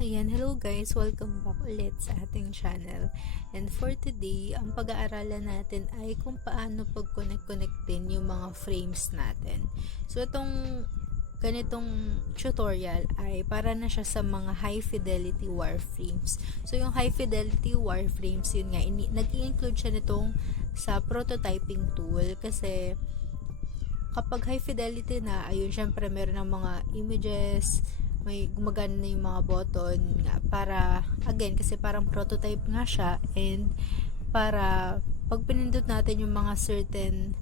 Ayan, hello guys! Welcome back ulit sa ating channel. And for today, ang pag-aaralan natin ay kung paano pag-connect-connectin yung mga frames natin. So, itong ganitong tutorial ay para na siya sa mga high fidelity wireframes. So, yung high fidelity wireframes, yun nga, nag-i-include siya nitong sa prototyping tool kasi kapag high fidelity na, ayun, syempre meron ng mga images, may gumagana na yung mga button nga para, again, kasi parang prototype nga siya, and para pag pinindot natin yung mga certain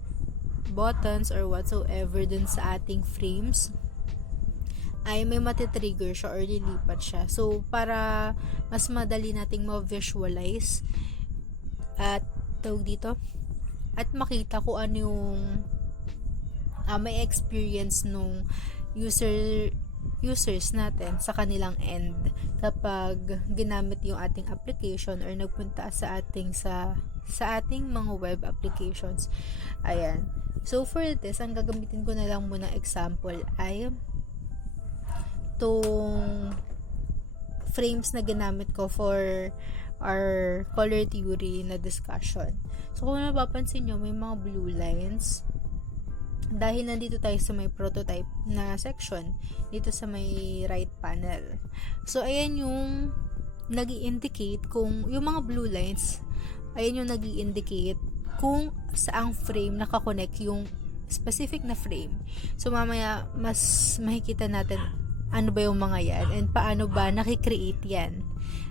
buttons or whatsoever dun sa ating frames, ay may matitrigger siya or lilipat siya. So, para mas madali nating ma-visualize at tawag dito, at makita kung ano yung may experience nung users natin sa kanilang end kapag ginamit yung ating application or nagpunta sa ating mga web applications. Ayan. So for this, ang gagamitin ko na lang muna example ay tong frames na ginamit ko for our color theory na discussion. So kung napapansin nyo, may mga blue lines dahil nandito tayo sa may prototype na section dito sa may right panel. So ayan yung nag-i-indicate kung yung mga blue lines, ayan yung nag-i-indicate kung saang frame nakakonect yung specific na frame. So mamaya mas makikita natin ano ba yung mga yan and paano ba nakikreate yan.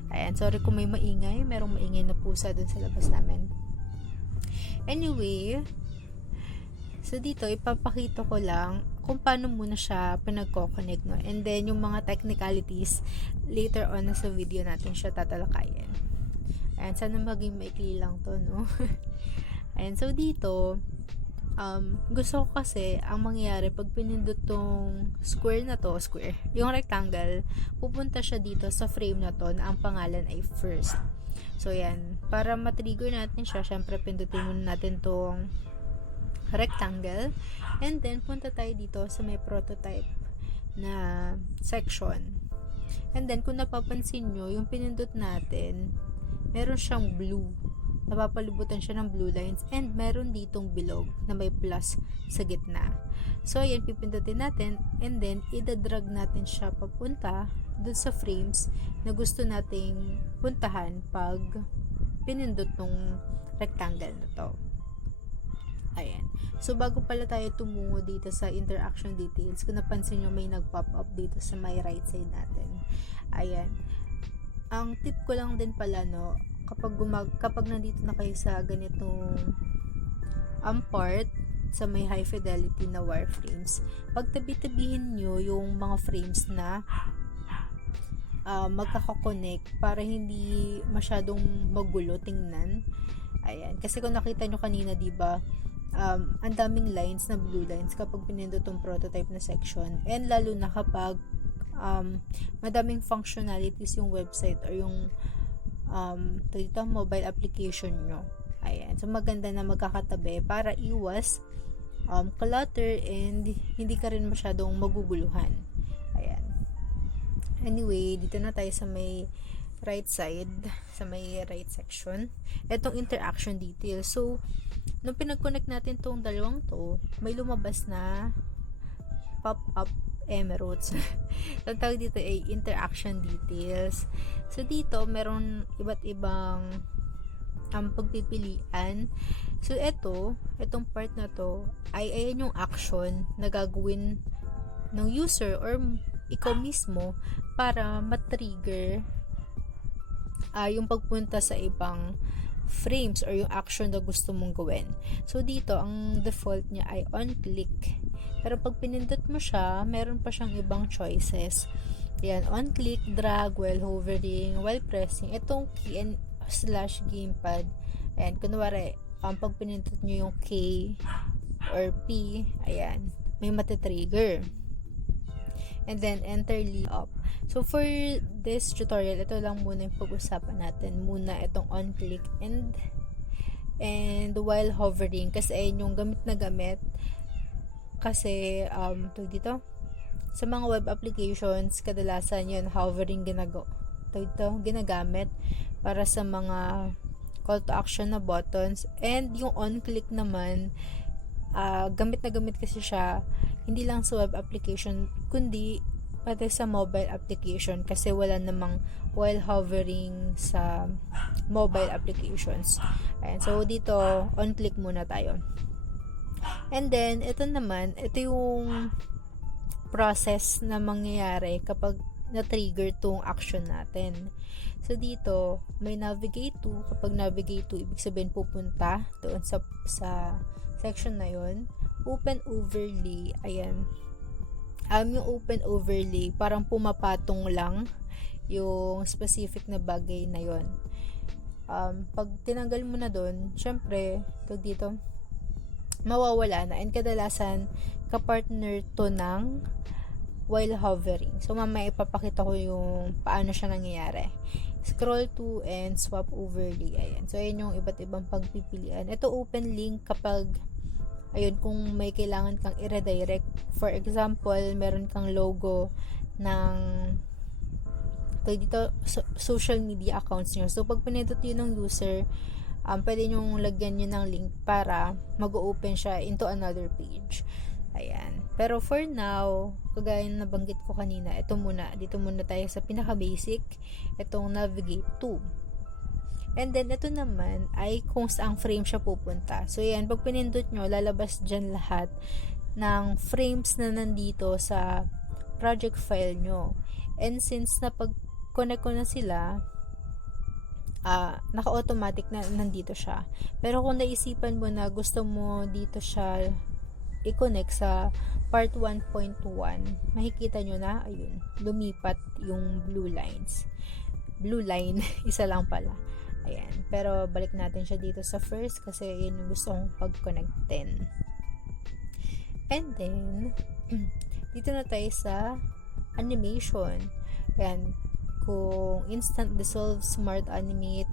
Ayan, sorry kung may maingay, merong maingay na pusa dun sa labas namin. Anyway, so dito, ipapakita ko lang kung paano muna siya pinagko-connect, no? And then, yung mga technicalities, later on sa video natin siya tatalakayin. Ayan, sana maging maikli lang to, no? Ayan, so dito, gusto ko kasi, ang mangyayari, pag pinindot tong square na to, yung rectangle, pupunta siya dito sa frame na to, na ang pangalan ay first. So, yan, para matrigger natin siya, syempre, pindutin muna natin tong rectangle, and then punta tayo dito sa may prototype na section, and then kung napapansin nyo, yung pinindot natin meron siyang blue, napapalibutan siya ng blue lines, and meron ditong bilog na may plus sa gitna. So ayan, pipindutin natin, and then idadrag natin siya papunta dun sa frames na gusto nating puntahan pag pinindot tong rectangle na to. Ayan. So, bago pala tayo tumungo dito sa interaction details, kung napansin nyo, may nag-pop up dito sa my right side natin. Ayan. Ang tip ko lang din pala, no, kapag nandito na kayo sa ganitong part, sa may high fidelity na wireframes, pagtabi-tabihin nyo yung mga frames na magkakakonect para hindi masyadong magulo tingnan. Ayan. Kasi kung nakita nyo kanina, diba, ang daming lines na blue lines kapag pinindot tong prototype na section, and lalo na kapag madaming functionalities yung website or yung dito, mobile application nyo. Ayan. So maganda na magkakatabi para iwas clutter and hindi ka rin masyadong maguguluhan. Ayan. Anyway, dito na tayo sa may right side, sa may right section. Itong interaction detail. So, nung pinag-connect natin tong dalawang to, may lumabas na pop-up emeralds. Ang tawag dito ay interaction details. So, dito, meron iba't ibang pagpipilian. So, itong part na to, ay ayan yung action na gagawin ng user or ikaw mismo para matrigger yung pagpunta sa ibang frames or yung action na gusto mong gawin. So, dito, ang default niya ay on-click. Pero pag pinindot mo siya, meron pa siyang ibang choices. Yan, on-click, drag, while hovering, while pressing. Itong key and / gamepad. Ayan, kunwari, pag pinindot nyo yung K or P, ayan, may matitrigger. And then, enter lead up. So, for this tutorial, ito lang muna yung pag-usapan natin. Muna itong on-click and while hovering. Kasi ayun yung gamit na gamit. Kasi, dito, Sa mga web applications, kadalasan yun, hovering ginagamit para sa mga call to action na buttons. And yung on-click naman, gamit na gamit kasi siya, hindi lang sa web application, kundi pati sa mobile application kasi wala namang while hovering sa mobile applications. Ayan, so dito, on-click muna tayo. And then, ito yung process na mangyayari kapag na-trigger tong action natin. So, dito, may navigate to. Kapag navigate to, ibig sabihin pupunta doon sa section na yon. Open overlay, ayan. Yung open overlay, parang pumapatong lang yung specific na bagay na yon. Pag tinanggal mo na doon, syempre, dito, mawawala na. And kadalasan, kapartner to ng while hovering. So, mamaya ipapakita ko yung paano siya nangyayari. Scroll to and swap overlay. Ayan. So, ayan yung iba't ibang pagpipilian. Ito, open link kapag kung may kailangan kang i-redirect. For example, meron kang logo ng dito, social media accounts nyo. So, pag pinindot yun ng user, pwede nyong lagyan nyo ng link para mag-open siya into another page. Ayan. Pero for now, kagaya na nabanggit ko kanina, dito muna tayo sa pinaka-basic, itong navigate to. And then, ito naman ay kung saang frame siya pupunta. So, yan, pag pinindot nyo, lalabas dyan lahat ng frames na nandito sa project file nyo. And since napag-connect ko na sila, naka-automatic na nandito siya. Pero kung naisipan mo na gusto mo dito siya i-connect sa part 1.1, makikita nyo na, ayun, lumipat yung blue lines. Blue line, isa lang pala. Ayan. Pero balik natin siya dito sa first kasi yun yung gusto kong pag-connectin. And then, dito na tayo sa animation. Ayan. Kung instant dissolve, smart animate,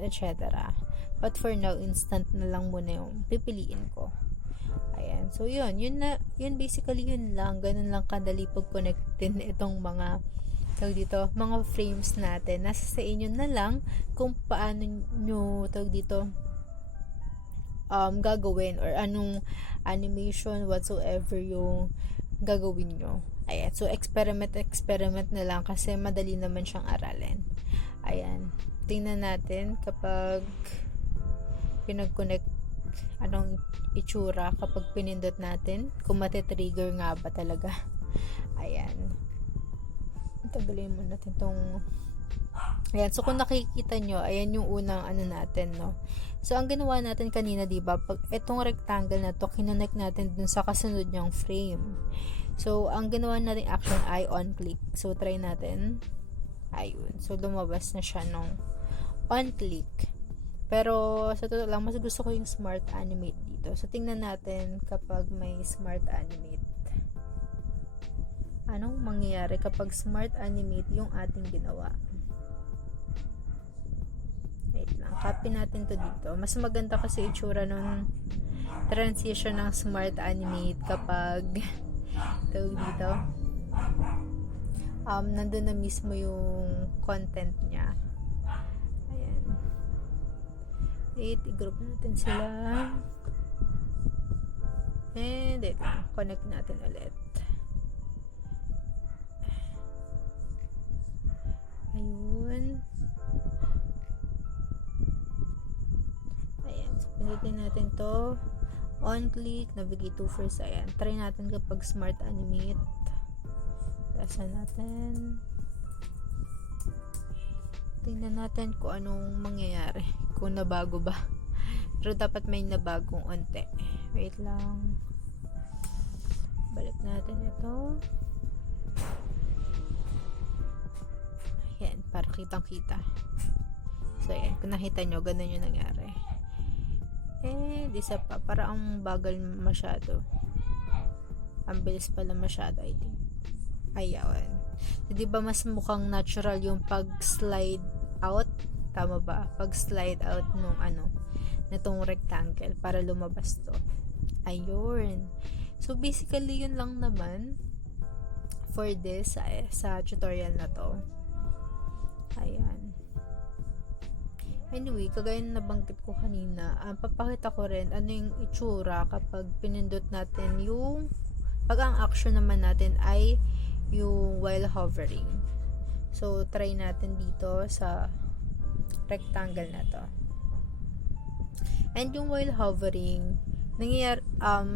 etc. But for now, instant na lang muna yung pipiliin ko. Ayan. So, yun basically yun lang. Ganun lang kadali pag-connectin itong mga frames natin. Nasa sa inyo na lang kung paano nyo gagawin or anong animation whatsoever yung gagawin nyo. Ayan. So, experiment na lang kasi madali naman siyang aralin. Ayan. Tingnan natin kapag pinag-connect anong itsura kapag pinindot natin. Kung matitrigger nga ba talaga. Ayan. Tagalin mo natin tong ayan. So, kung nakikita nyo, ayan yung unang natin, no? So, ang ginawa natin kanina, diba? Pag itong rectangle na to, kinonect natin dun sa kasunod niyang frame. So, ang ginawa natin action ay on-click. So, try natin. Ayun. So, lumabas na siya nung on-click. Pero, sa totoo lang, mas gusto ko yung smart animate dito. So, tingnan natin kapag may smart animate. Anong mangyayari kapag smart animate yung ating ginawa? Wait lang. Copy natin to dito. Mas maganda kasi itsura nung transition ng smart animate kapag dito. Nandun na mismo yung content niya. Ayan. I-group natin sila. And ito. Connect natin ulit. Ayun. Ayan. So, pinitin natin to. On-click. Navigate to first. Ayan. Try natin kapag smart animate. Tasan natin. Tingnan natin kung anong mangyayari. Kung nabago ba. Pero dapat may nabagong onte. Wait lang. Balik natin ito. Ayan, para kitang-kita. So, ayan. Kung nakita nyo, ganun yung nangyari. Isa pa. Para ang bagal masyado. Ang bilis pala masyado, I think. Ayan. So, diba mas mukhang natural yung pag-slide out? Tama ba? Pag-slide out nung nitong rectangle para lumabas to. Ayun. So, basically, yun lang naman. for this sa tutorial na to. Ayan. Anyway, kagaya na nabanggit ko kanina, papakita ko rin ano yung itsura kapag pinindot natin yung pag ang action naman natin ay yung while hovering. So, try natin dito sa rectangle na to. And yung while hovering,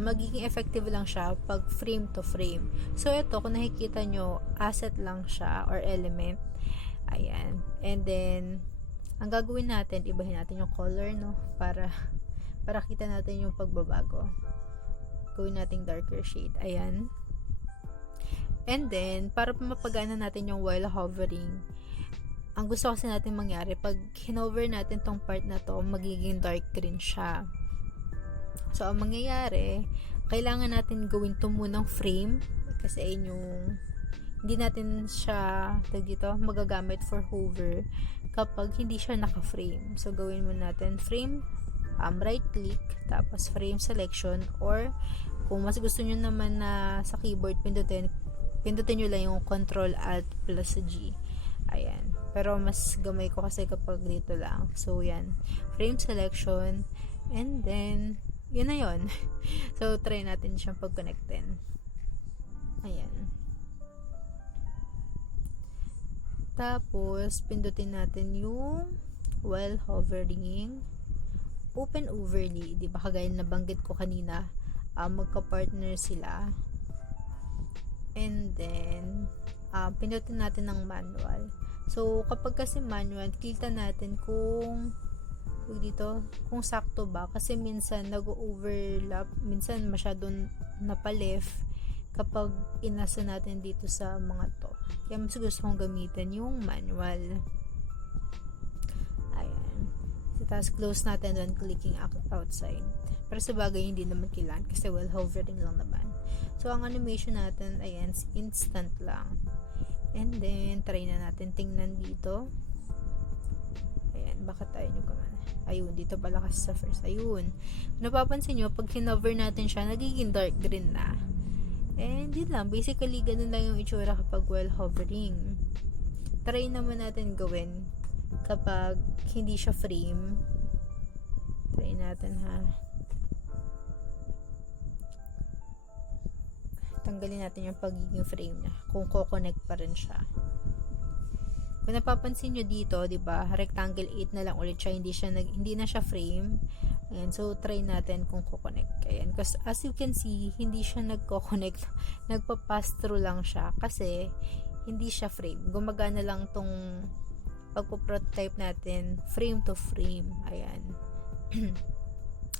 magiging effective lang siya pag frame to frame. So, ito, kung nakikita nyo, asset lang siya or element. Ayan. And then, ang gagawin natin, ibahin natin yung color, no? Para kita natin yung pagbabago. Gawin natin darker shade. Ayan. And then, para mapagana natin yung while hovering, ang gusto kasi natin mangyari, pag hinover natin tong part na to, magiging dark green siya. So, ang mangyayari, kailangan natin gawin to munang frame, kasi ayun yung hindi natin siya magagamit for hover kapag hindi siya naka-frame. So, gawin mo natin frame, right click, tapos frame selection, or kung mas gusto nyo naman na sa keyboard, pindutin nyo lang yung Control Alt plus G. Ayan. Pero mas gamay ko kasi kapag dito lang. So, yan. Frame selection, and then, yun na yun. So, try natin siyang pag-connectin. Ayan. Tapos, pindutin natin yung while hovering, open overlay. Diba, kagaya na banggit ko kanina, magka-partner sila. And then, pindutin natin ng manual. So, kapag kasi manual, kita natin kung sakto ba. Kasi minsan, nag-overlap. Minsan, masyadong napaleft kapag inasa natin dito sa mga to. Kaya mas gusto kong gamitin yung manual. Ayan. So, tapos close natin when clicking outside. Pero sa bagay, hindi naman kailangan kasi while hovering lang naman. So, ang animation natin, ayan, instant lang. And then, try na natin tingnan dito. Ayan, baka tayo nyo kaman. Ayun, dito pala kasi sa first. Ayun. Napapansin nyo, pag hinover natin siya, nagiging dark green na. And yun lang, basically ganun lang yung itsura kapag while hovering. Try naman natin gawin kapag hindi siya frame. Try natin ha. Tanggalin natin yung pagiging frame niya kung ko-connect pa rin siya. Kung napapansin nyo dito, 'di ba, rectangle 8 na lang ulit siya, hindi na siya frame. Ayan, so try natin kung ko-connect. Ayan, because as you can see, hindi siya nagko-connect. Nagpa-pass through lang siya kasi hindi siya frame. Gumagana lang tong pagpo-prototype natin frame to frame. Ayan.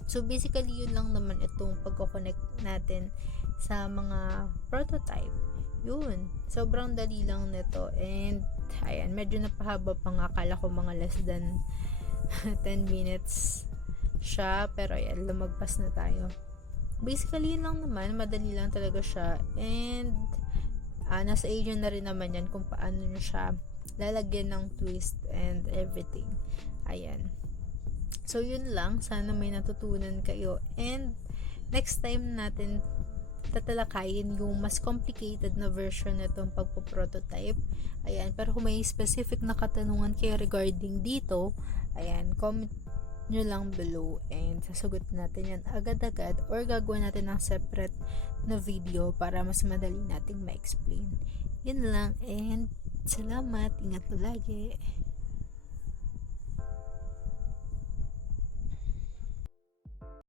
So basically, yun lang naman itong pagko-connect natin sa mga prototype. Yun. Sobrang dali lang nito. And ayan, medyo napahaba pa nga. Akala ko mga less than 10 minutes siya, pero ayan, lumagpas na tayo. Basically, yun lang naman, madali lang talaga siya, and nasa age na rin naman yan kung paano nyo siya lalagyan ng twist and everything. Ayan. So, yun lang, sana may natutunan kayo, and next time natin tatalakayin yung mas complicated na version na itong pagpo-prototype. Ayan, pero kung may specific na katanungan kayo regarding dito, ayan, comment nyo lang below and sasagot natin yan agad-agad or gagawin natin ng separate na video para mas madali nating ma-explain. Yun lang, and salamat, ingat palagi.